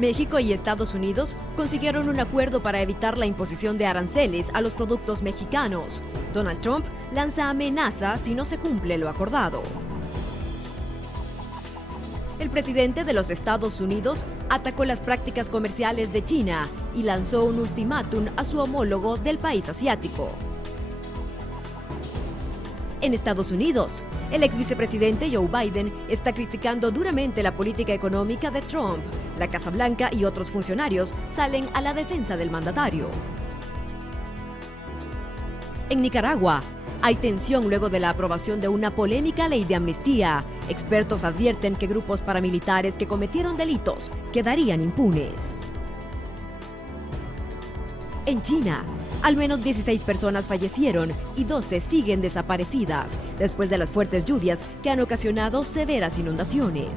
México y Estados Unidos consiguieron un acuerdo para evitar la imposición de aranceles a los productos mexicanos. Donald Trump lanza amenaza si no se cumple lo acordado. El presidente de los Estados Unidos atacó las prácticas comerciales de China y lanzó un ultimátum a su homólogo del país asiático. En Estados Unidos, el ex vicepresidente Joe Biden está criticando duramente la política económica de Trump. La Casa Blanca y otros funcionarios salen a la defensa del mandatario. En Nicaragua, hay tensión luego de la aprobación de una polémica ley de amnistía. Expertos advierten que grupos paramilitares que cometieron delitos quedarían impunes. En China, al menos 16 personas fallecieron y 12 siguen desaparecidas después de las fuertes lluvias que han ocasionado severas inundaciones.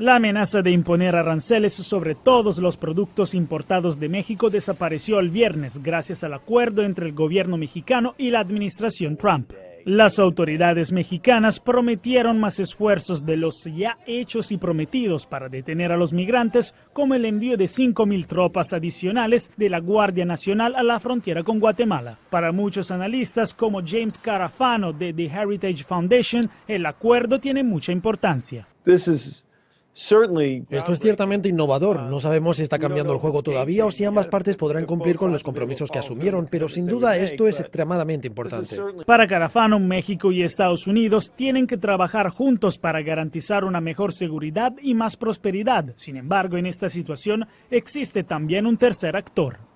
La amenaza de imponer aranceles sobre todos los productos importados de México desapareció el viernes gracias al acuerdo entre el gobierno mexicano y la administración Trump. Las autoridades mexicanas prometieron más esfuerzos de los ya hechos y prometidos para detener a los migrantes, como el envío de 5,000 tropas adicionales de la Guardia Nacional a la frontera con Guatemala. Para muchos analistas, como James Carafano de The Heritage Foundation, el acuerdo tiene mucha importancia. Esto es ciertamente innovador. No sabemos si está cambiando el juego todavía o si ambas partes podrán cumplir con los compromisos que asumieron, pero sin duda esto es extremadamente importante. Para Carafano, México y Estados Unidos tienen que trabajar juntos para garantizar una mejor seguridad y más prosperidad. Sin embargo, en esta situación existe también un tercer actor.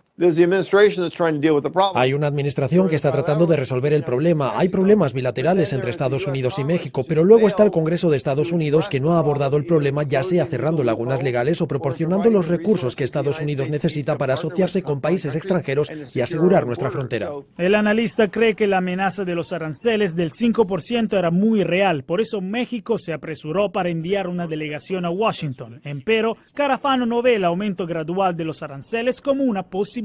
Hay una administración que está tratando de resolver el problema. Hay problemas bilaterales entre Estados Unidos y México, pero luego está el Congreso de Estados Unidos que no ha abordado el problema, ya sea cerrando lagunas legales o proporcionando los recursos que Estados Unidos necesita para asociarse con países extranjeros y asegurar nuestra frontera. El analista cree que la amenaza de los aranceles del 5% era muy real, por eso México se apresuró para enviar una delegación a Washington. Empero, Carafano no ve el aumento gradual de los aranceles como una posibilidad.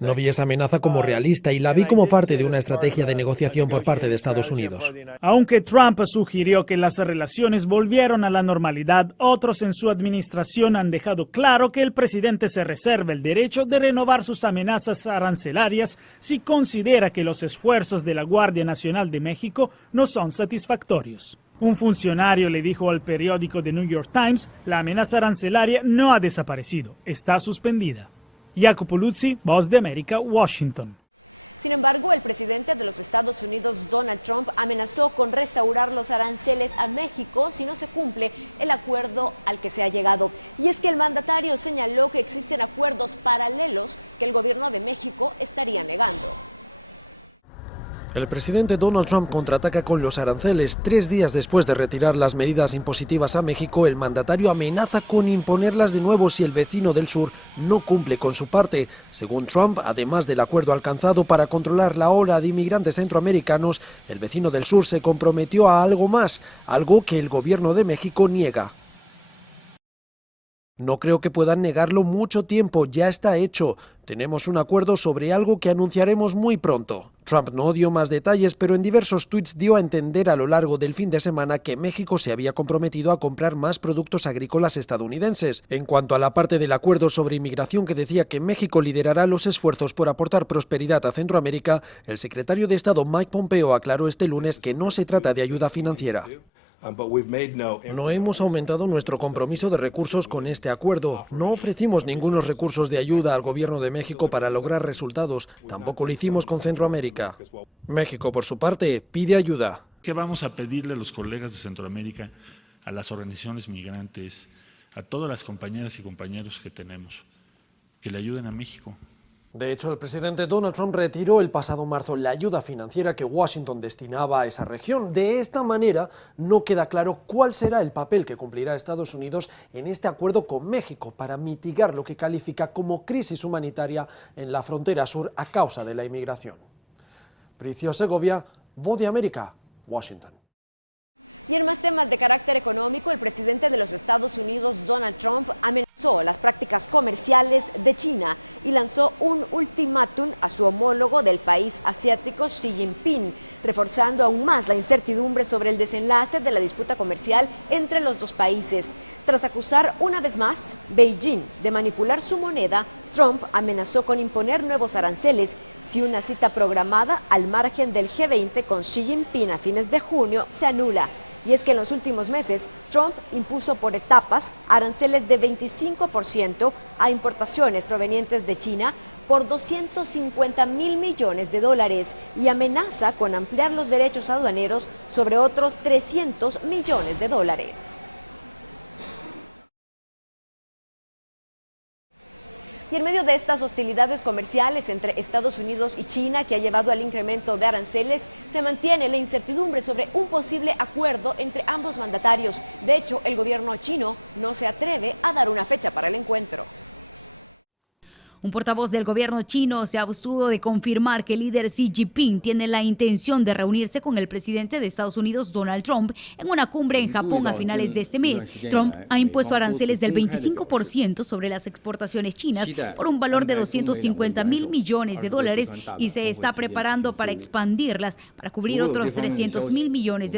No vi esa amenaza como realista y la vi como parte de una estrategia de negociación por parte de Estados Unidos. Aunque Trump sugirió que las relaciones volvieron a la normalidad, otros en su administración han dejado claro que el presidente se reserva el derecho de renovar sus amenazas arancelarias si considera que los esfuerzos de la Guardia Nacional de México no son satisfactorios. Un funcionario le dijo al periódico The New York Times: la amenaza arancelaria no ha desaparecido, está suspendida. Jacopo Luzzi, Voz de América, Washington. El presidente Donald Trump contraataca con los aranceles. 3 días después de retirar las medidas impositivas a México, el mandatario amenaza con imponerlas de nuevo si el vecino del sur no cumple con su parte. Según Trump, además del acuerdo alcanzado para controlar la ola de inmigrantes centroamericanos, el vecino del sur se comprometió a algo más, algo que el gobierno de México niega. No creo que puedan negarlo mucho tiempo, ya está hecho. Tenemos un acuerdo sobre algo que anunciaremos muy pronto. Trump no dio más detalles, pero en diversos tuits dio a entender a lo largo del fin de semana que México se había comprometido a comprar más productos agrícolas estadounidenses. En cuanto a la parte del acuerdo sobre inmigración que decía que México liderará los esfuerzos por aportar prosperidad a Centroamérica, el secretario de Estado Mike Pompeo aclaró este lunes que no se trata de ayuda financiera. No hemos aumentado nuestro compromiso de recursos con este acuerdo. No ofrecimos ningunos recursos de ayuda al gobierno de México para lograr resultados. Tampoco lo hicimos con Centroamérica. México, por su parte, pide ayuda. ¿Qué vamos a pedirle a los colegas de Centroamérica, a las organizaciones migrantes, a todas las compañeras y compañeros que tenemos? Que le ayuden a México. De hecho, el presidente Donald Trump retiró el pasado marzo la ayuda financiera que Washington destinaba a esa región. De esta manera, no queda claro cuál será el papel que cumplirá Estados Unidos en este acuerdo con México para mitigar lo que califica como crisis humanitaria en la frontera sur a causa de la inmigración. Pricio Segovia, Voz de América, Washington. Un portavoz del gobierno chino se abstuvo de confirmar que el líder Xi Jinping tiene la intención de reunirse con el presidente de Estados Unidos, Donald Trump, en una cumbre en Japón a finales de este mes. Trump ha impuesto aranceles del 25% sobre las exportaciones chinas por un valor de $250.000 millones y se está preparando para expandirlas para cubrir otros $300.000 millones.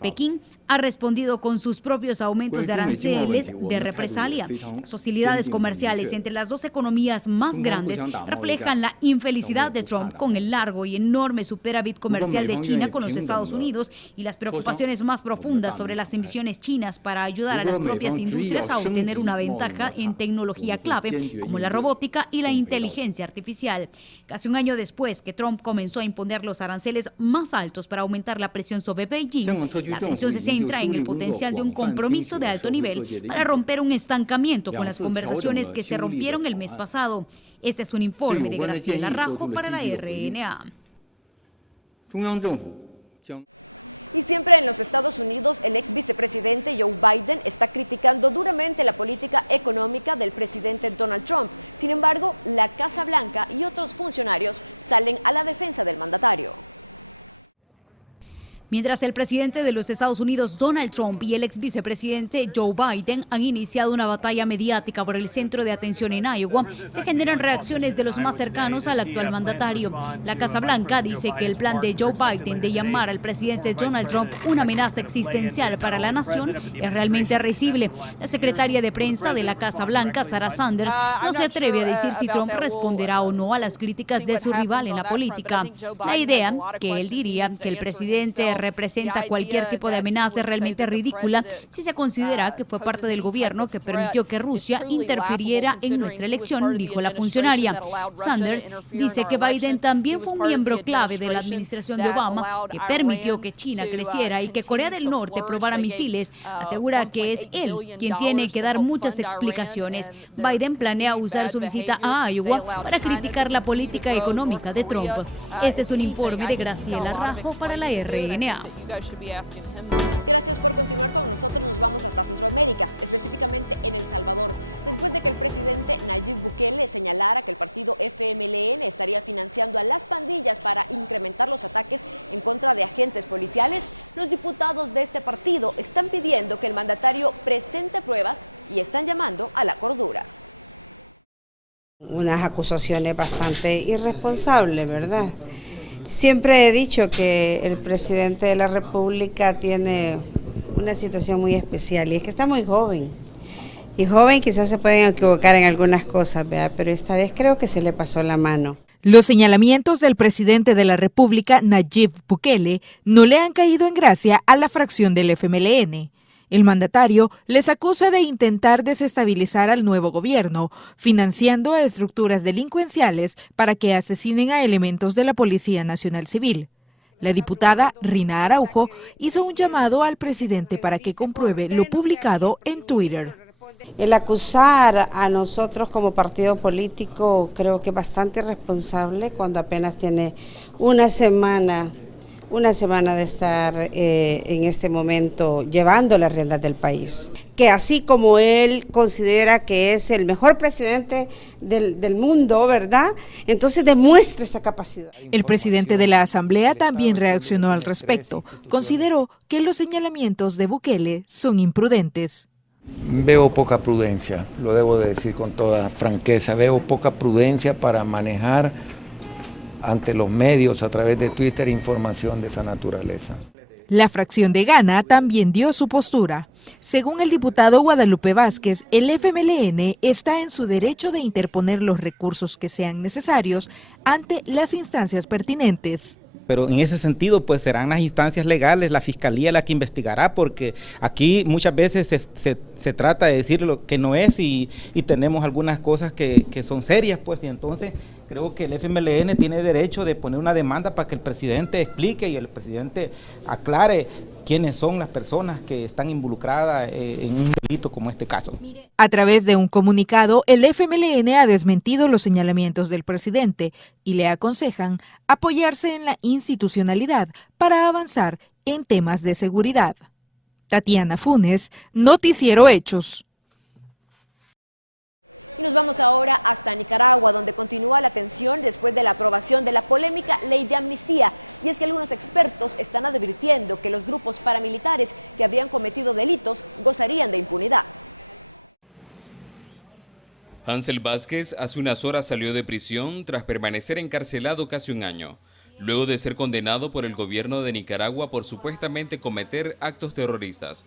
Pekín ha respondido con sus propios aumentos de aranceles de represalia. Las hostilidades comerciales entre las dos economías más grandes reflejan la infelicidad de Trump con el largo y enorme superávit comercial de China con los Estados Unidos y las preocupaciones más profundas sobre las emisiones chinas para ayudar a las propias industrias a obtener una ventaja en tecnología clave como la robótica y la inteligencia artificial. Casi un año después que Trump comenzó a imponer los aranceles más altos para aumentar la presión sobre Beijing, la atención se centra en el potencial de un compromiso de alto nivel para romper un estancamiento con las conversaciones que se rompieron el mes pasado. Este es un informe de Graciela Rajo para la RNA. Mientras el presidente de los Estados Unidos, Donald Trump, y el ex vicepresidente Joe Biden han iniciado una batalla mediática por el centro de atención en Iowa, se generan reacciones de los más cercanos al actual mandatario. La Casa Blanca dice que el plan de Joe Biden de llamar al presidente Donald Trump una amenaza existencial para la nación es realmente risible. La secretaria de prensa de la Casa Blanca, Sarah Sanders, no se atreve a decir si Trump responderá o no a las críticas de su rival en la política. La idea, que él diría que el presidente representa cualquier tipo de amenaza, es realmente ridícula si se considera que fue parte del gobierno que permitió que Rusia interfiriera en nuestra elección, dijo la funcionaria. Sanders dice que Biden también fue un miembro clave de la administración de Obama que permitió que China creciera y que Corea del Norte probara misiles. Asegura que es él quien tiene que dar muchas explicaciones. Biden planea usar su visita a Iowa para criticar la política económica de Trump. Este es un informe de Graciela Rajo para la RNA. Unas acusaciones bastante irresponsables, ¿verdad? Siempre he dicho que el presidente de la República tiene una situación muy especial y es que está muy joven. Y joven quizás se pueden equivocar en algunas cosas, ¿verdad? Pero esta vez creo que se le pasó la mano. Los señalamientos del presidente de la República, Nayib Bukele, no le han caído en gracia a la fracción del FMLN. El mandatario les acusa de intentar desestabilizar al nuevo gobierno, financiando a estructuras delincuenciales para que asesinen a elementos de la Policía Nacional Civil. La diputada Rina Araujo hizo un llamado al presidente para que compruebe lo publicado en Twitter. El acusar a nosotros como partido político creo que es bastante irresponsable cuando apenas tiene una semana de estar en este momento llevando las riendas del país. Que así como él considera que es el mejor presidente del mundo, ¿verdad? Entonces demuestre esa capacidad. El presidente de la Asamblea también reaccionó al respecto. Consideró que los señalamientos de Bukele son imprudentes. Veo poca prudencia, lo debo de decir con toda franqueza, veo poca prudencia para manejar ante los medios a través de Twitter información de esa naturaleza. La fracción de Gana también dio su postura. Según el diputado Guadalupe Vázquez, el FMLN está en su derecho de interponer los recursos que sean necesarios ante las instancias pertinentes. Pero en ese sentido, pues serán las instancias legales, la fiscalía la que investigará, porque aquí muchas veces se trata de decir lo que no es y tenemos algunas cosas que son serias, pues, y entonces creo que el FMLN tiene derecho de poner una demanda para que el presidente explique y el presidente aclare quiénes son las personas que están involucradas en un delito como este caso. A través de un comunicado, el FMLN ha desmentido los señalamientos del presidente y le aconsejan apoyarse en la institucionalidad para avanzar en temas de seguridad. Tatiana Funes, Noticiero Hechos. Hansel Vázquez hace unas horas salió de prisión tras permanecer encarcelado casi un año, luego de ser condenado por el gobierno de Nicaragua por supuestamente cometer actos terroristas.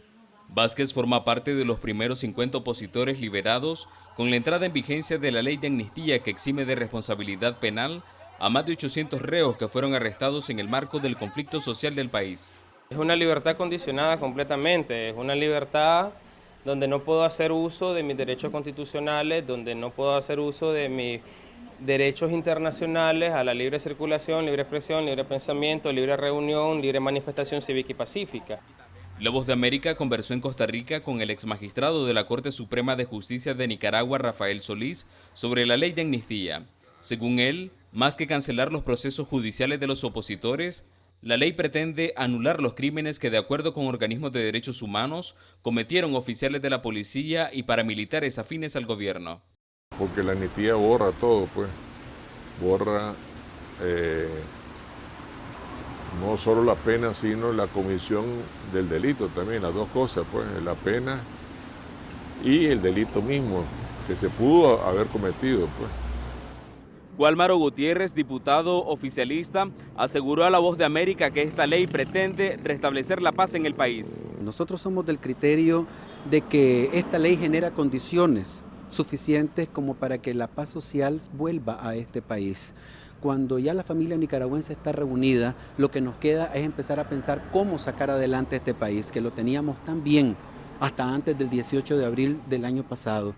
Vázquez forma parte de los primeros 50 opositores liberados con la entrada en vigencia de la ley de amnistía que exime de responsabilidad penal a más de 800 reos que fueron arrestados en el marco del conflicto social del país. Es una libertad condicionada completamente, es una libertad donde no puedo hacer uso de mis derechos constitucionales, donde no puedo hacer uso de mis derechos internacionales a la libre circulación, libre expresión, libre pensamiento, libre reunión, libre manifestación cívica y pacífica. La Voz de América conversó en Costa Rica con el exmagistrado de la Corte Suprema de Justicia de Nicaragua, Rafael Solís, sobre la ley de amnistía. Según él, más que cancelar los procesos judiciales de los opositores, la ley pretende anular los crímenes que, de acuerdo con organismos de derechos humanos, cometieron oficiales de la policía y paramilitares afines al gobierno. Porque la amnistía borra todo, pues. Borra no solo la pena, sino la comisión del delito también, las dos cosas, pues, la pena y el delito mismo, que se pudo haber cometido, pues. Guálmaro Gutiérrez, diputado oficialista, aseguró a La Voz de América que esta ley pretende restablecer la paz en el país. Nosotros somos del criterio de que esta ley genera condiciones suficientes como para que la paz social vuelva a este país. Cuando ya la familia nicaragüense está reunida, lo que nos queda es empezar a pensar cómo sacar adelante este país, que lo teníamos tan bien hasta antes del 18 de abril del año pasado.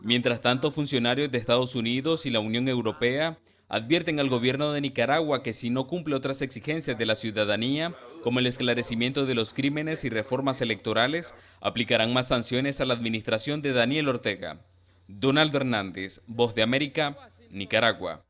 Mientras tanto, funcionarios de Estados Unidos y la Unión Europea advierten al gobierno de Nicaragua que si no cumple otras exigencias de la ciudadanía, como el esclarecimiento de los crímenes y reformas electorales, aplicarán más sanciones a la administración de Daniel Ortega. Donaldo Hernández, Voz de América, Nicaragua.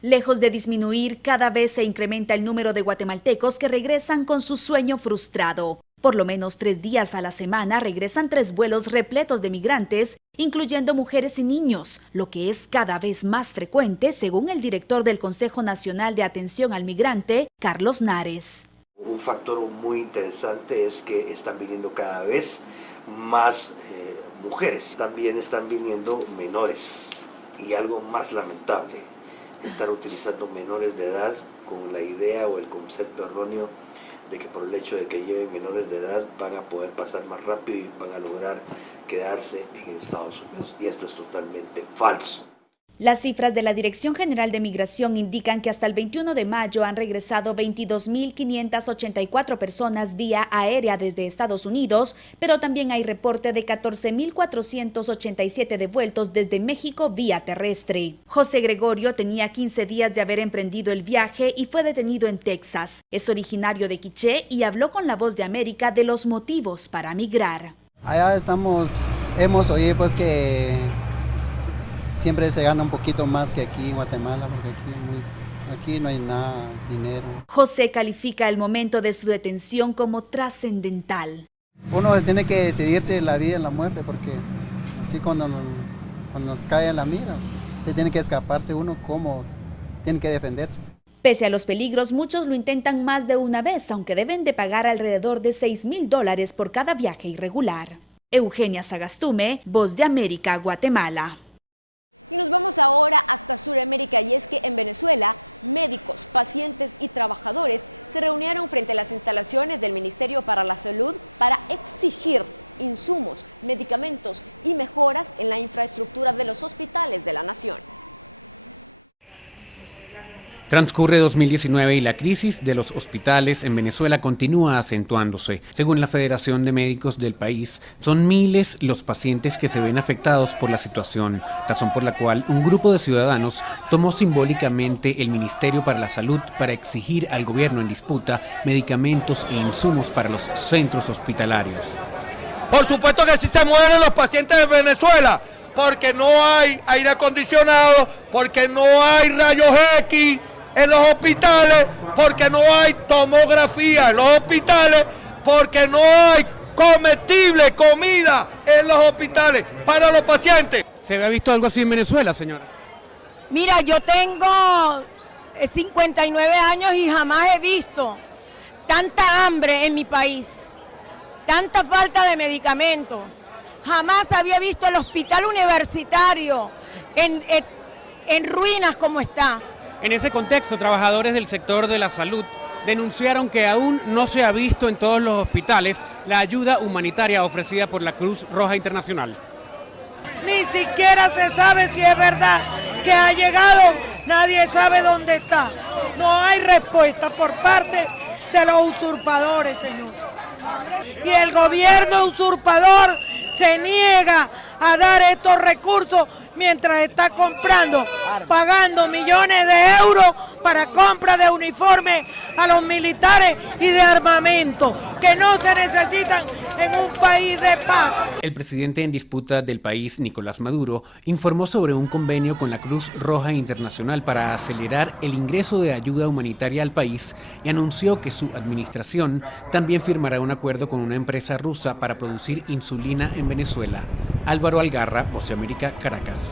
Lejos de disminuir, cada vez se incrementa el número de guatemaltecos que regresan con su sueño frustrado. Por lo menos 3 días a la semana regresan 3 vuelos repletos de migrantes, incluyendo mujeres y niños, lo que es cada vez más frecuente, según el director del Consejo Nacional de Atención al Migrante, Carlos Nares. Un factor muy interesante es que están viniendo cada vez más mujeres, también están viniendo menores y algo más lamentable. Estar utilizando menores de edad con la idea o el concepto erróneo de que por el hecho de que lleven menores de edad van a poder pasar más rápido y van a lograr quedarse en Estados Unidos. Y esto es totalmente falso. Las cifras de la Dirección General de Migración indican que hasta el 21 de mayo han regresado 22.584 personas vía aérea desde Estados Unidos, pero también hay reporte de 14.487 devueltos desde México vía terrestre. José Gregorio tenía 15 días de haber emprendido el viaje y fue detenido en Texas. Es originario de Quiché y habló con La Voz de América de los motivos para migrar. Allá hemos oído pues que siempre se gana un poquito más que aquí en Guatemala, porque aquí no hay nada, dinero. José califica el momento de su detención como trascendental. Uno tiene que decidirse la vida y la muerte, porque así cuando nos cae la mira, se tiene que escaparse uno, como tiene que defenderse. Pese a los peligros, muchos lo intentan más de una vez, aunque deben de pagar alrededor de $6,000 por cada viaje irregular. Eugenia Sagastume, Voz de América, Guatemala. Transcurre 2019 y la crisis de los hospitales en Venezuela continúa acentuándose. Según la Federación de Médicos del país, son miles los pacientes que se ven afectados por la situación, razón por la cual un grupo de ciudadanos tomó simbólicamente el Ministerio para la Salud para exigir al gobierno en disputa medicamentos e insumos para los centros hospitalarios. Por supuesto que sí se mueren los pacientes de Venezuela, porque no hay aire acondicionado, porque no hay rayos X en los hospitales, porque no hay tomografía en los hospitales, porque no hay comestible, comida en los hospitales para los pacientes. ¿Se había visto algo así en Venezuela, señora? Mira, yo tengo 59 años y jamás he visto tanta hambre en mi país, tanta falta de medicamentos. Jamás había visto el hospital universitario en ruinas como está. En ese contexto, trabajadores del sector de la salud denunciaron que aún no se ha visto en todos los hospitales la ayuda humanitaria ofrecida por la Cruz Roja Internacional. Ni siquiera se sabe si es verdad que ha llegado, nadie sabe dónde está. No hay respuesta por parte de los usurpadores, señor. Y el gobierno usurpador se niega a dar estos recursos mientras está comprando, pagando millones de euros para compra de uniformes a los militares y de armamento, que no se necesitan en un país de paz. El presidente en disputa del país, Nicolás Maduro, informó sobre un convenio con la Cruz Roja Internacional para acelerar el ingreso de ayuda humanitaria al país y anunció que su administración también firmará un acuerdo con una empresa rusa para producir insulina en Venezuela. Álvaro Algarra, Voz de América, Caracas.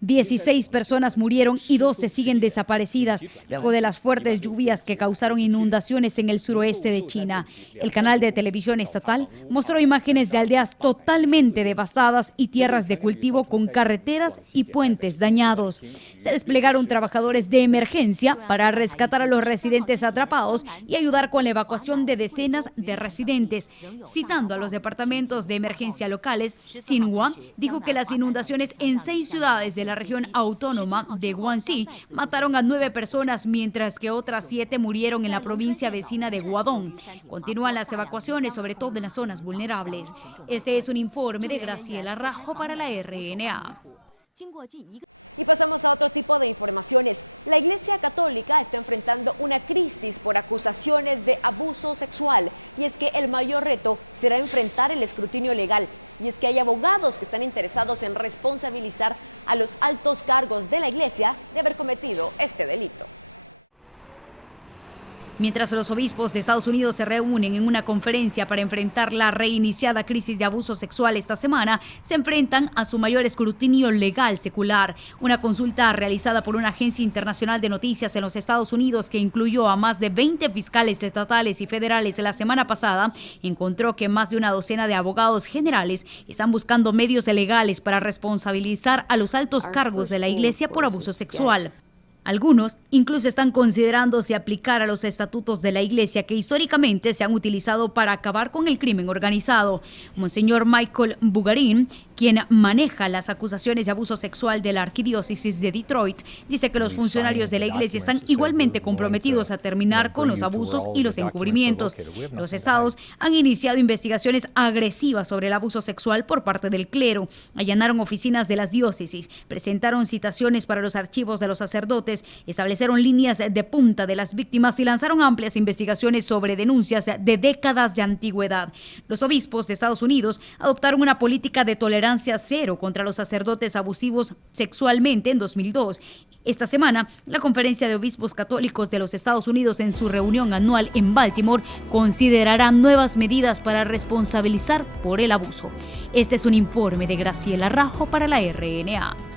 $16 personas murieron y 12 siguen desaparecidas luego de las fuertes lluvias que causaron inundaciones en el suroeste de China. El canal de televisión estatal mostró imágenes de aldeas totalmente devastadas y tierras de cultivo con carreteras y puentes dañados. Se desplegaron trabajadores de emergencia para rescatar a los residentes atrapados y ayudar con la evacuación de decenas de residentes. Citando a los departamentos de emergencia locales, Xinhua dijo que las inundaciones en 6 ciudades de la región autónoma de Guangxi mataron a 9 personas, mientras que otras 7 murieron en la provincia vecina de Guadong. Continúan las evacuaciones, sobre todo en las zonas vulnerables. Este es un informe de Graciela Rajo para la RNA. Mientras los obispos de Estados Unidos se reúnen en una conferencia para enfrentar la reiniciada crisis de abuso sexual esta semana, se enfrentan a su mayor escrutinio legal secular. Una consulta realizada por una agencia internacional de noticias en los Estados Unidos que incluyó a más de 20 fiscales estatales y federales la semana pasada encontró que más de una docena de abogados generales están buscando medios legales para responsabilizar a los altos cargos de la Iglesia por abuso sexual. Algunos incluso están considerando si aplicar a los estatutos de la Iglesia que históricamente se han utilizado para acabar con el crimen organizado. Monseñor Michael Bugarin, quien maneja las acusaciones de abuso sexual de la Arquidiócesis de Detroit, dice que los funcionarios de la Iglesia están igualmente comprometidos a terminar con los abusos y los encubrimientos. Los estados han iniciado investigaciones agresivas sobre el abuso sexual por parte del clero, allanaron oficinas de las diócesis, presentaron citaciones para los archivos de los sacerdotes, establecieron líneas de punta de las víctimas y lanzaron amplias investigaciones sobre denuncias de décadas de antigüedad. Los obispos de Estados Unidos adoptaron una política de tolerancia cero contra los sacerdotes abusivos sexualmente en 2002. Esta semana, la Conferencia de Obispos Católicos de los Estados Unidos en su reunión anual en Baltimore considerará nuevas medidas para responsabilizar por el abuso. Este es un informe de Graciela Rajo para la RNA.